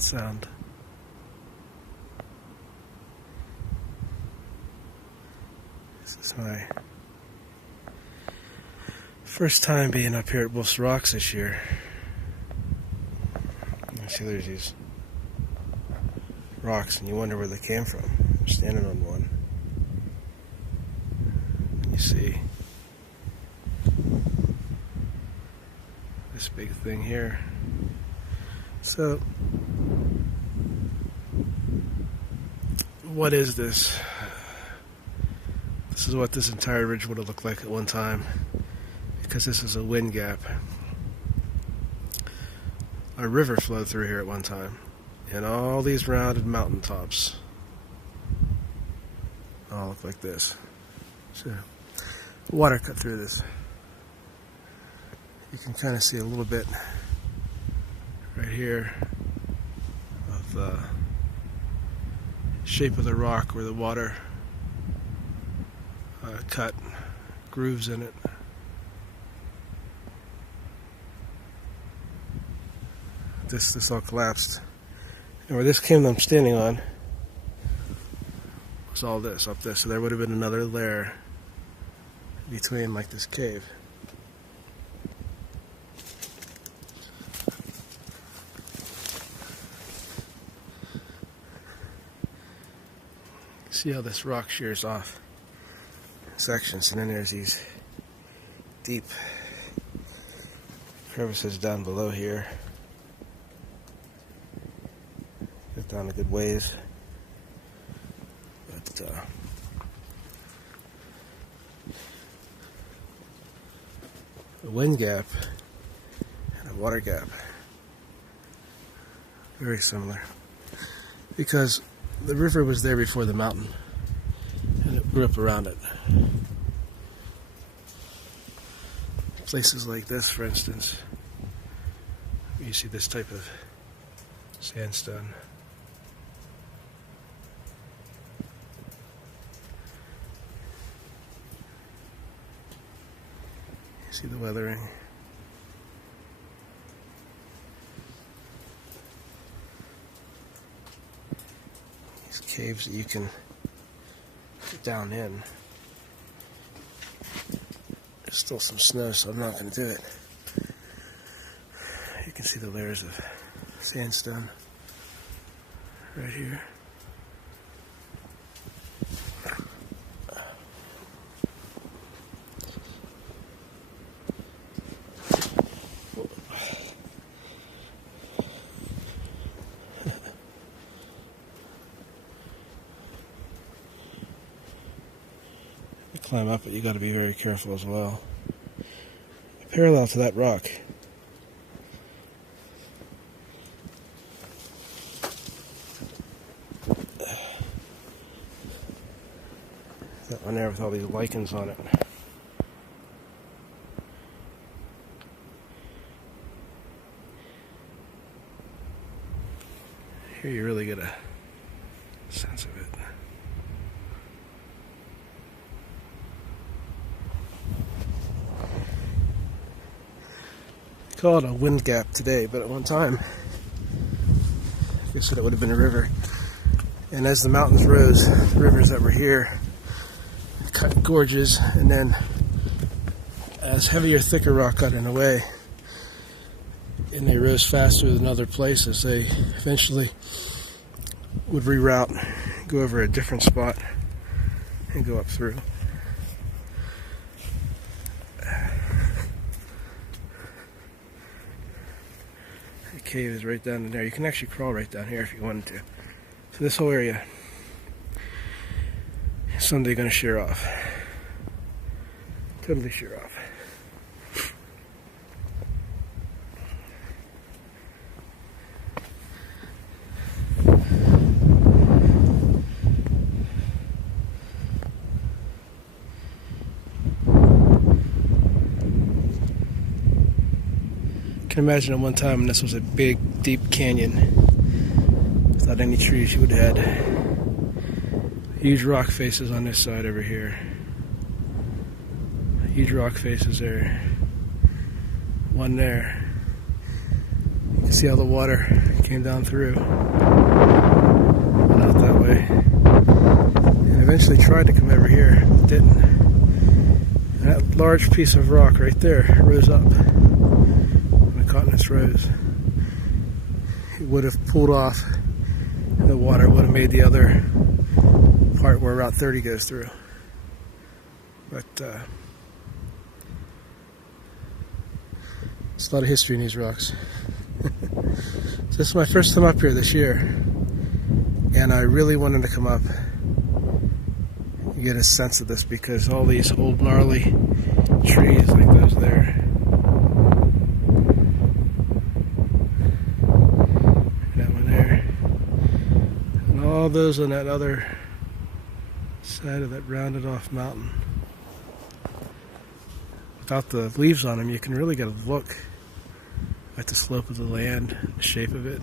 that sound. This is my first time being up here at Wolf's Rocks this year. You see there's these rocks and you wonder where they came from. I'm standing on one. And you see this big thing here. So, what is this? This is what this entire ridge would have looked like at one time, because this is a wind gap. A river flowed through here at one time, and all these rounded mountain tops all look like this. So, water cut through this. You can kind of see a little bit right here of the shape of the rock where the water cut grooves in it. This all collapsed, and where this came I'm standing on was all this up this, so there would have been another layer between, like this cave. See how this rock shears off sections, and then there's these deep crevices down below here. Get down a good ways, but a wind gap and a water gap, very similar, because the river was there before the mountain, and it grew up around it. Places like this, for instance, you see this type of sandstone. You see the weathering. Caves that you can get down in. There's still some snow, so I'm not going to do it. You can see the layers of sandstone right here. Climb up it, you got to be very careful as well. Parallel to that rock, that one there with all these lichens on it. Here you really get a sense of it. Call it a wind gap today, but at one time, I guess it would have been a river. And as the mountains rose, the rivers that were here cut gorges, and then as heavier, thicker rock got in the way, and they rose faster than other places, they eventually would reroute, go over a different spot, and go up through. Cave is right down in there. You can actually crawl right down here if you wanted to. So this whole area is someday going to shear off. Totally shear off. I can imagine at one time when this was a big, deep canyon without any trees, you would have had huge rock faces on this side over here. Huge rock faces there. One there. You You see how the water came down through, went out that way, and eventually tried to come over here, but didn't. And that large piece of rock right there rose up. When the continents rose, it would have pulled off, and the water would have made the other part where Route 30 goes through. But there's a lot of history in these rocks. So this is my first time up here this year, and I really wanted to come up and get a sense of this because all these old gnarly trees like those there, that one there, and all those on that other side of that rounded off mountain. Without the leaves on them, you can really get a look at the slope of the land, the shape of it.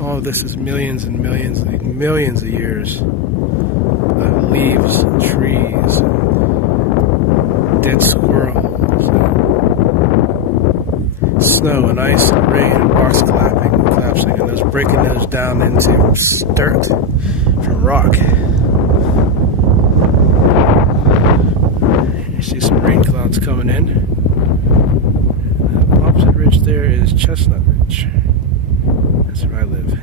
All of this is millions and millions and millions of years of leaves and trees and dead squirrels and snow and ice and rain and rocks collapsing and those breaking those down into dirt from rock. You see some rain clouds coming in. The opposite ridge there is Chestnut Ridge. That's where I live.